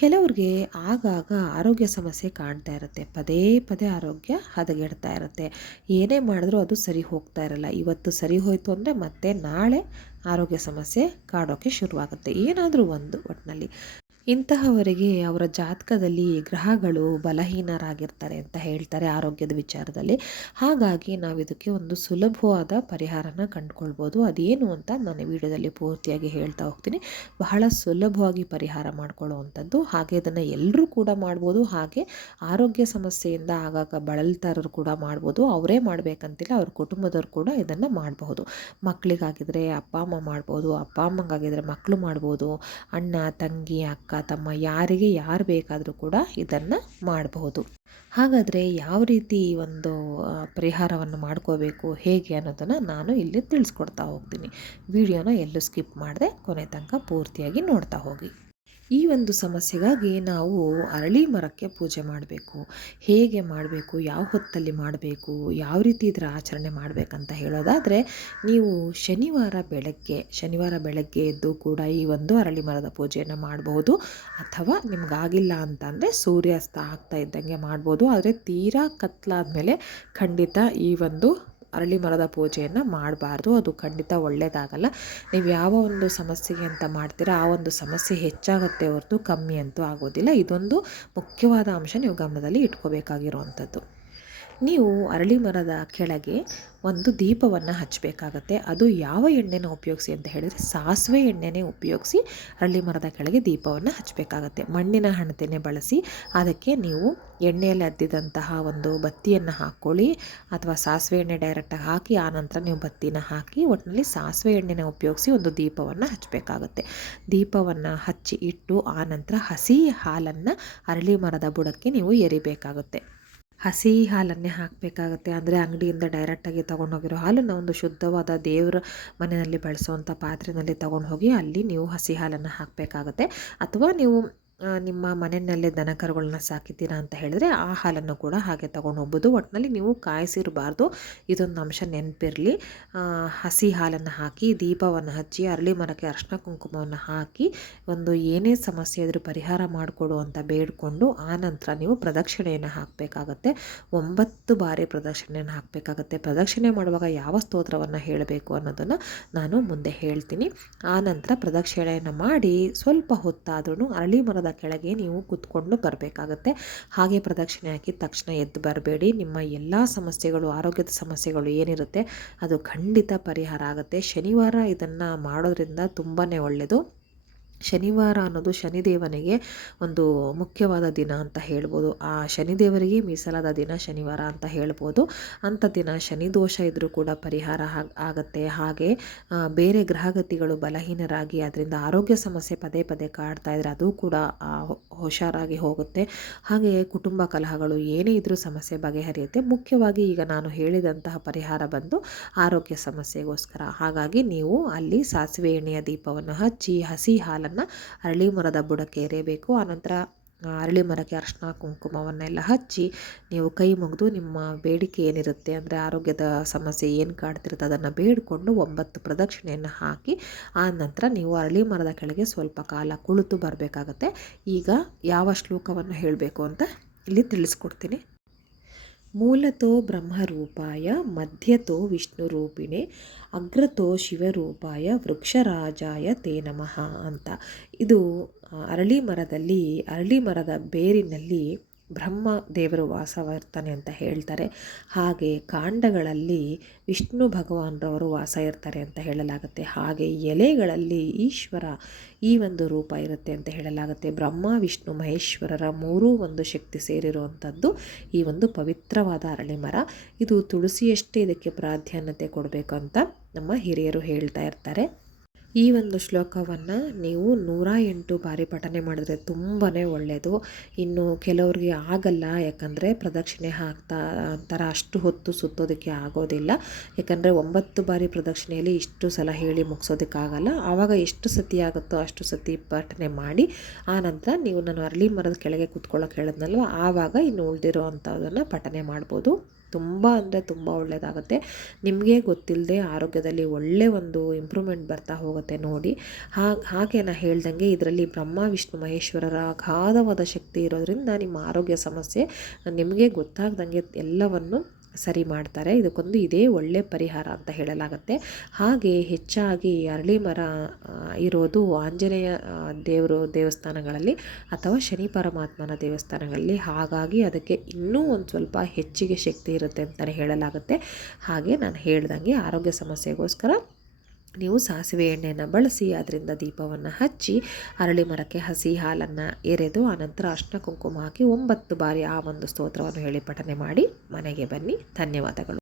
ಕೆಲವ್ರಿಗೆ ಆಗಾಗ ಆರೋಗ್ಯ ಸಮಸ್ಯೆ ಕಾಣ್ತಾ ಇರುತ್ತೆ. ಪದೇ ಪದೇ ಆರೋಗ್ಯ ಹದಗೆಡ್ತಾ ಇರುತ್ತೆ. ಏನೇ ಮಾಡಿದ್ರೂ ಅದು ಸರಿ ಹೋಗ್ತಾ ಇರಲ್ಲ. ಇವತ್ತು ಸರಿ ಹೋಯಿತು ಅಂದರೆ ಮತ್ತೆ ನಾಳೆ ಆರೋಗ್ಯ ಸಮಸ್ಯೆ ಕಾಡೋಕ್ಕೆ ಶುರುವಾಗುತ್ತೆ. ಏನಾದರೂ ಒಂದು ಒಟ್ಟಿನಲ್ಲಿ ಇಂತಹವರಿಗೆ ಅವರ ಜಾತಕದಲ್ಲಿ ಗ್ರಹಗಳು ಬಲಹೀನರಾಗಿರ್ತಾರೆ ಅಂತ ಹೇಳ್ತಾರೆ ಆರೋಗ್ಯದ ವಿಚಾರದಲ್ಲಿ. ಹಾಗಾಗಿ ನಾವು ಇದಕ್ಕೆ ಒಂದು ಸುಲಭವಾದ ಪರಿಹಾರನ ಕಂಡುಕೊಳ್ಬೋದು. ಅದೇನು ಅಂತ ನಾನು ವಿಡಿಯೋದಲ್ಲಿ ಪೂರ್ತಿಯಾಗಿ ಹೇಳ್ತಾ ಹೋಗ್ತೀನಿ. ಬಹಳ ಸುಲಭವಾಗಿ ಪರಿಹಾರ ಮಾಡ್ಕೊಳ್ಳುವಂಥದ್ದು. ಹಾಗೆ ಇದನ್ನು ಎಲ್ಲರೂ ಕೂಡ ಮಾಡ್ಬೋದು. ಹಾಗೆ ಆರೋಗ್ಯ ಸಮಸ್ಯೆಯಿಂದ ಆಗಾಗ ಬಳಲ್ತಾ ಇರೋರು ಕೂಡ ಮಾಡ್ಬೋದು. ಅವರೇ ಮಾಡಬೇಕಂತಿಲ್ಲ, ಅವ್ರ ಕುಟುಂಬದವ್ರು ಕೂಡ ಇದನ್ನು ಮಾಡಬಹುದು. ಮಕ್ಕಳಿಗಾಗಿದ್ರೆ ಅಪ್ಪ ಅಮ್ಮ ಮಾಡ್ಬೋದು, ಅಪ್ಪ ಅಮ್ಮಂಗಾಗಿದ್ರೆ ಮಕ್ಕಳು ಮಾಡ್ಬೋದು, ಅಣ್ಣ ತಂಗಿ ಅಕ್ಕ ತಮ್ಮ ಯಾರಿಗೆ ಯಾರು ಬೇಕಾದರೂ ಕೂಡ ಇದನ್ನು ಮಾಡಬಹುದು. ಹಾಗಾದರೆ ಯಾವ ರೀತಿ ಒಂದು ಪರಿಹಾರವನ್ನು ಮಾಡ್ಕೋಬೇಕು ಹೇಗೆ ಅನ್ನೋದನ್ನು ನಾನು ಇಲ್ಲಿ ತಿಳಿಸ್ಕೊಡ್ತಾ ಹೋಗ್ತೀನಿ. ವಿಡಿಯೋನ ಎಲ್ಲೂ ಸ್ಕಿಪ್ ಮಾಡದೆ ಕೊನೆ ತನಕ ಪೂರ್ತಿಯಾಗಿ ನೋಡ್ತಾ ಹೋಗಿ. ಈ ಒಂದು ಸಮಸ್ಯೆಗಾಗಿ ನಾವು ಅರಳಿ ಮರಕ್ಕೆ ಪೂಜೆ ಮಾಡಬೇಕು. ಹೇಗೆ ಮಾಡಬೇಕು, ಯಾವ ಹೊತ್ತಲ್ಲಿ ಮಾಡಬೇಕು, ಯಾವ ರೀತಿ ಇದರ ಆಚರಣೆ ಮಾಡಬೇಕಂತ ಹೇಳೋದಾದರೆ, ನೀವು ಶನಿವಾರ ಬೆಳಗ್ಗೆ ಎದ್ದು ಕೂಡ ಈ ಒಂದು ಅರಳಿ ಮರದ ಪೂಜೆಯನ್ನು ಮಾಡಬಹುದು. ಅಥವಾ ನಿಮಗಾಗಿಲ್ಲ ಅಂತಂದರೆ ಸೂರ್ಯಾಸ್ತ ಆಗ್ತಾ ಇದ್ದಂಗೆ ಮಾಡ್ಬೋದು. ಆದರೆ ತೀರಾ ಕತ್ಲಾದಮೇಲೆ ಖಂಡಿತ ಈ ಒಂದು ಅರಳಿ ಮರದ ಪೂಜೆಯನ್ನು ಮಾಡಬಾರ್ದು. ಅದು ಖಂಡಿತ ಒಳ್ಳೆಯದಾಗಲ್ಲ. ನೀವು ಯಾವ ಒಂದು ಸಮಸ್ಯೆಗೆ ಅಂತ ಮಾಡ್ತೀರಾ ಆ ಒಂದು ಸಮಸ್ಯೆ ಹೆಚ್ಚಾಗುತ್ತೆ ಹೊರತು ಕಮ್ಮಿ ಅಂತೂ ಆಗೋದಿಲ್ಲ. ಇದೊಂದು ಮುಖ್ಯವಾದ ಅಂಶ ನೀವು ಗಮನದಲ್ಲಿ ಇಟ್ಕೋಬೇಕಾಗಿರುವಂಥದ್ದು. ನೀವು ಅರಳಿ ಮರದ ಕೆಳಗೆ ಒಂದು ದೀಪವನ್ನು ಹಚ್ಚಬೇಕಾಗತ್ತೆ. ಅದು ಯಾವ ಎಣ್ಣೆನ ಉಪಯೋಗಿಸಿ ಅಂತ ಹೇಳಿದರೆ ಸಾಸಿವೆ ಎಣ್ಣೆನೇ ಉಪಯೋಗಿಸಿ ಅರಳಿ ಮರದ ಕೆಳಗೆ ದೀಪವನ್ನು ಹಚ್ಚಬೇಕಾಗತ್ತೆ. ಮಣ್ಣಿನ ಹಣತೆನೆ ಬಳಸಿ ಅದಕ್ಕೆ ನೀವು ಎಣ್ಣೆಯಲ್ಲಿ ಅದ್ದಿದಂತಹ ಒಂದು ಬತ್ತಿಯನ್ನು ಹಾಕ್ಕೊಳ್ಳಿ, ಅಥವಾ ಸಾಸಿವೆ ಎಣ್ಣೆ ಡೈರೆಕ್ಟಾಗಿ ಹಾಕಿ ಆನಂತರ ನೀವು ಬತ್ತಿನ ಹಾಕಿ ಒಟ್ಟಿನಲ್ಲಿ ಸಾಸಿವೆ ಎಣ್ಣೆನ ಉಪಯೋಗಿಸಿ ಒಂದು ದೀಪವನ್ನು ಹಚ್ಚಬೇಕಾಗತ್ತೆ. ದೀಪವನ್ನು ಹಚ್ಚಿ ಇಟ್ಟು ಆನಂತರ ಹಸಿ ಹಾಲನ್ನು ಅರಳಿ ಮರದ ಬುಡಕ್ಕೆ ನೀವು ಎರಿಬೇಕಾಗುತ್ತೆ. ಹಸಿ ಹಾಲನ್ನೇ ಹಾಕಬೇಕಾಗತ್ತೆ. ಅಂದರೆ ಅಂಗಡಿಯಿಂದ ಡೈರೆಕ್ಟಾಗಿ ತೊಗೊಂಡೋಗಿರೋ ಹಾಲನ್ನು ಒಂದು ಶುದ್ಧವಾದ ದೇವರ ಮನೆಯಲ್ಲಿ ಬಳಸುವಂಥ ಪಾತ್ರೆಯಲ್ಲಿ ತೊಗೊಂಡು ಹೋಗಿ ಅಲ್ಲಿ ನೀವು ಹಸಿ ಹಾಲನ್ನು ಹಾಕಬೇಕಾಗತ್ತೆ. ಅಥವಾ ನೀವು ನಿಮ್ಮ ಮನೆಯಲ್ಲೇ ದನಕರುಗಳನ್ನ ಸಾಕಿದ್ದೀರಾ ಅಂತ ಹೇಳಿದ್ರೆ ಆ ಹಾಲನ್ನು ಕೂಡ ಹಾಗೆ ತೊಗೊಂಡು ಹೋಗ್ಬೋದು. ಒಟ್ಟಿನಲ್ಲಿ ನೀವು ಕಾಯಿಸಿರಬಾರ್ದು. ಇದೊಂದು ಅಂಶ ನೆನಪಿರಲಿ. ಹಸಿ ಹಾಲನ್ನು ಹಾಕಿ ದೀಪವನ್ನು ಹಚ್ಚಿ ಅರಳಿ ಮರಕ್ಕೆ ಅರಿಶಿನ ಕುಂಕುಮವನ್ನು ಹಾಕಿ ಒಂದು ಏನೇ ಸಮಸ್ಯೆ ಇದ್ರೂ ಪರಿಹಾರ ಮಾಡಿಕೊಡು ಅಂತ ಬೇಡಿಕೊಂಡು ಆನಂತರ ನೀವು ಪ್ರದಕ್ಷಿಣೆಯನ್ನು ಹಾಕಬೇಕಾಗತ್ತೆ. 9 ಬಾರಿ ಪ್ರದಕ್ಷಿಣೆಯನ್ನು ಹಾಕಬೇಕಾಗತ್ತೆ. ಪ್ರದಕ್ಷಿಣೆ ಮಾಡುವಾಗ ಯಾವ ಸ್ತೋತ್ರವನ್ನು ಹೇಳಬೇಕು ಅನ್ನೋದನ್ನು ನಾನು ಮುಂದೆ ಹೇಳ್ತೀನಿ. ಆನಂತರ ಪ್ರದಕ್ಷಿಣೆಯನ್ನು ಮಾಡಿ ಸ್ವಲ್ಪ ಹೊತ್ತಾದ್ರೂ ಅರಳಿ ಮರದ ಕೆಳಗೆ ನೀವು ಕೂತ್ಕೊಂಡು ಬರಬೇಕಾಗತ್ತೆ. ಹಾಗೆ ಪ್ರದಕ್ಷಿಣೆ ಹಾಕಿ ತಕ್ಷಣ ಎದ್ದು ಬರಬೇಡಿ. ನಿಮ್ಮ ಎಲ್ಲ ಸಮಸ್ಯೆಗಳು, ಆರೋಗ್ಯದ ಸಮಸ್ಯೆಗಳು ಏನಿರುತ್ತೆ ಅದು ಖಂಡಿತ ಪರಿಹಾರ ಆಗುತ್ತೆ. ಶನಿವಾರ ಇದನ್ನು ಮಾಡೋದ್ರಿಂದ ತುಂಬಾ ಒಳ್ಳೆಯದು. ಶನಿವಾರ ಅನ್ನೋದು ಶನಿದೇವನಿಗೆ ಒಂದು ಮುಖ್ಯವಾದ ದಿನ ಅಂತ ಹೇಳ್ಬೋದು. ಆ ಶನಿದೇವರಿಗೆ ಮೀಸಲಾದ ದಿನ ಶನಿವಾರ ಅಂತ ಹೇಳ್ಬೋದು. ಅಂಥ ದಿನ ಶನಿ ದೋಷ ಇದ್ದರೂ ಕೂಡ ಪರಿಹಾರ ಆಗುತ್ತೆ. ಹಾಗೆ ಬೇರೆ ಗ್ರಹಗತಿಗಳು ಬಲಹೀನರಾಗಿ ಅದರಿಂದ ಆರೋಗ್ಯ ಸಮಸ್ಯೆ ಪದೇ ಪದೇ ಕಾಡ್ತಾ ಇದ್ರೆ ಅದು ಕೂಡ ಹುಷಾರಾಗಿ ಹೋಗುತ್ತೆ. ಹಾಗೆ ಕುಟುಂಬ ಕಲಹಗಳು ಏನೇ ಇದ್ರೂ ಸಮಸ್ಯೆ ಬಗೆಹರಿಯುತ್ತೆ. ಮುಖ್ಯವಾಗಿ ಈಗ ನಾನು ಹೇಳಿದಂತಹ ಪರಿಹಾರ ಬಂದು ಆರೋಗ್ಯ ಸಮಸ್ಯೆಗೋಸ್ಕರ. ಹಾಗಾಗಿ ನೀವು ಅಲ್ಲಿ ಸಾಸಿವೆ ಎಣ್ಣೆಯ ದೀಪವನ್ನು ಹಚ್ಚಿ ಹಸಿ ಹಾಲನ್ನು ಅರಳಿ ಮರದ ಬುಡಕ್ಕೆ ಎರೆಯಬೇಕು. ಆನಂತರ ಅರಳಿ ಮರಕ್ಕೆ ಅರಿಶಿನ ಕುಂಕುಮವನ್ನೆಲ್ಲ ಹಚ್ಚಿ ನೀವು ಕೈ ಮುಗಿದು ನಿಮ್ಮ ಬೇಡಿಕೆ ಏನಿರುತ್ತೆ, ಅಂದರೆ ಆರೋಗ್ಯದ ಸಮಸ್ಯೆ ಏನು ಕಾಡ್ತಿರುತ್ತೆ ಅದನ್ನು ಬೇಡಿಕೊಂಡು 9 ಪ್ರದಕ್ಷಿಣೆಯನ್ನು ಹಾಕಿ ಆ ನಂತರ ನೀವು ಅರಳಿ ಮರದ ಕೆಳಗೆ ಸ್ವಲ್ಪ ಕಾಲ ಕುಳಿತು ಬರಬೇಕಾಗತ್ತೆ. ಈಗ ಯಾವ ಶ್ಲೋಕವನ್ನು ಹೇಳಬೇಕು ಅಂತ ಇಲ್ಲಿ ತಿಳಿಸ್ಕೊಡ್ತೀನಿ. ಮೂಲತೋ ಬ್ರಹ್ಮರೂಪಾಯ ಮಧ್ಯತೋ ವಿಷ್ಣುರೂಪಿಣೆ ಅಗ್ರತೋ ಶಿವರೂಪಾಯ ವೃಕ್ಷರಾಜಾಯ ತೇ ನಮಃ ಅಂತ. ಇದು ಅರಳಿ ಮರದ ಬೇರಿನಲ್ಲಿ ಬ್ರಹ್ಮ ದೇವರು ವಾಸವಿರ್ತಾನೆ ಅಂತ ಹೇಳ್ತಾರೆ. ಹಾಗೆ ಕಾಂಡಗಳಲ್ಲಿ ವಿಷ್ಣು ಭಗವಾನರವರು ವಾಸ ಇರ್ತಾರೆ ಅಂತ ಹೇಳಲಾಗುತ್ತೆ. ಹಾಗೆ ಎಲೆಗಳಲ್ಲಿ ಈಶ್ವರ ಈ ಒಂದು ರೂಪ ಇರುತ್ತೆ ಅಂತ ಹೇಳಲಾಗುತ್ತೆ. ಬ್ರಹ್ಮ ವಿಷ್ಣು ಮಹೇಶ್ವರರ ಮೂರೂ ಒಂದು ಶಕ್ತಿ ಸೇರಿರುವಂಥದ್ದು ಈ ಒಂದು ಪವಿತ್ರವಾದ ಅರಳಿ ಮರ. ಇದು ತುಳಸಿಯಷ್ಟೇ ಇದಕ್ಕೆ ಪ್ರಾಧಾನ್ಯತೆ ಕೊಡಬೇಕು ಅಂತ ನಮ್ಮ ಹಿರಿಯರು ಹೇಳ್ತಾ ಇರ್ತಾರೆ. ಈ ಒಂದು ಶ್ಲೋಕವನ್ನು ನೀವು 108 ಬಾರಿ ಪಠನೆ ಮಾಡಿದ್ರೆ ತುಂಬಾ ಒಳ್ಳೆಯದು. ಇನ್ನು ಕೆಲವ್ರಿಗೆ ಆಗಲ್ಲ, ಯಾಕಂದರೆ ಪ್ರದಕ್ಷಿಣೆ ಹಾಕ್ತಾ ಅಂತಾರೆ ಅಷ್ಟು ಹೊತ್ತು ಸುತ್ತೋದಕ್ಕೆ ಆಗೋದಿಲ್ಲ. ಯಾಕಂದರೆ 9 ಬಾರಿ ಪ್ರದಕ್ಷಿಣೆಯಲ್ಲಿ ಇಷ್ಟು ಸಲ ಹೇಳಿ ಮುಗಿಸೋದಕ್ಕಾಗಲ್ಲ. ಆವಾಗ ಎಷ್ಟು ಸತಿ ಆಗುತ್ತೋ ಅಷ್ಟು ಸತಿ ಪಠನೆ ಮಾಡಿ ಆನಂತರ ನೀವು ನಾನು ಅರಳಿ ಮರದ ಕೆಳಗೆ ಕೂತ್ಕೊಳ್ಳೋಕೆ ಹೇಳಿದ್ನಲ್ವ ಆವಾಗ ಇನ್ನು ಉಳಿದಿರೋ ಅಂಥದ್ದನ್ನು ಪಠನೆ ಮಾಡ್ಬೋದು. ತುಂಬ ಅಂದರೆ ತುಂಬ ಒಳ್ಳೆಯದಾಗುತ್ತೆ. ನಿಮಗೆ ಗೊತ್ತಿಲ್ಲದೆ ಆರೋಗ್ಯದಲ್ಲಿ ಒಳ್ಳೆ ಒಂದು ಇಂಪ್ರೂವ್ಮೆಂಟ್ ಬರ್ತಾ ಹೋಗುತ್ತೆ ನೋಡಿ. ಹಾಗೆ ನಾನು ಹೇಳ್ದಂಗೆ ಇದರಲ್ಲಿ ಬ್ರಹ್ಮ ವಿಷ್ಣು ಮಹೇಶ್ವರರ ಅಗಾಧವಾದ ಶಕ್ತಿ ಇರೋದ್ರಿಂದ ನಿಮ್ಮ ಆರೋಗ್ಯ ಸಮಸ್ಯೆ ನಿಮಗೆ ಗೊತ್ತಾಗ್ದಂಗೆ ಎಲ್ಲವನ್ನು ಸರಿ ಮಾಡ್ತಾರೆ. ಇದಕ್ಕೊಂದು ಇದೇ ಒಳ್ಳೆ ಪರಿಹಾರ ಅಂತ ಹೇಳಲಾಗುತ್ತೆ. ಹಾಗೆ ಹೆಚ್ಚಾಗಿ ಅರಳಿ ಮರ ಇರೋದು ಆಂಜನೇಯ ದೇವಸ್ಥಾನಗಳಲ್ಲಿ ಅಥವಾ ಶನಿ ಪರಮಾತ್ಮನ ದೇವಸ್ಥಾನಗಳಲ್ಲಿ, ಹಾಗಾಗಿ ಅದಕ್ಕೆ ಇನ್ನೂ ಒಂದು ಸ್ವಲ್ಪ ಹೆಚ್ಚಿಗೆ ಶಕ್ತಿ ಇರುತ್ತೆ ಅಂತಲೇ ಹೇಳಲಾಗುತ್ತೆ. ಹಾಗೆ ನಾನು ಹೇಳ್ದಂಗೆ ಆರೋಗ್ಯ ಸಮಸ್ಯೆಗೋಸ್ಕರ ನೀವು ಸಾಸಿವೆ ಎಣ್ಣೆಯನ್ನು ಬಳಸಿ ಅದರಿಂದ ದೀಪವನ್ನು ಹಚ್ಚಿ ಅರಳಿ ಮರಕ್ಕೆ ಹಸಿ ಹಾಲನ್ನು ಎರೆದು ಆನಂತರ ಅರ್ಶಿನ ಕುಂಕುಮ ಹಾಕಿ 9 ಬಾರಿ ಆ ಒಂದು ಸ್ತೋತ್ರವನ್ನು ಹೇಳಿ ಪಠನೆ ಮಾಡಿ ಮನೆಗೆ ಬನ್ನಿ. ಧನ್ಯವಾದಗಳು.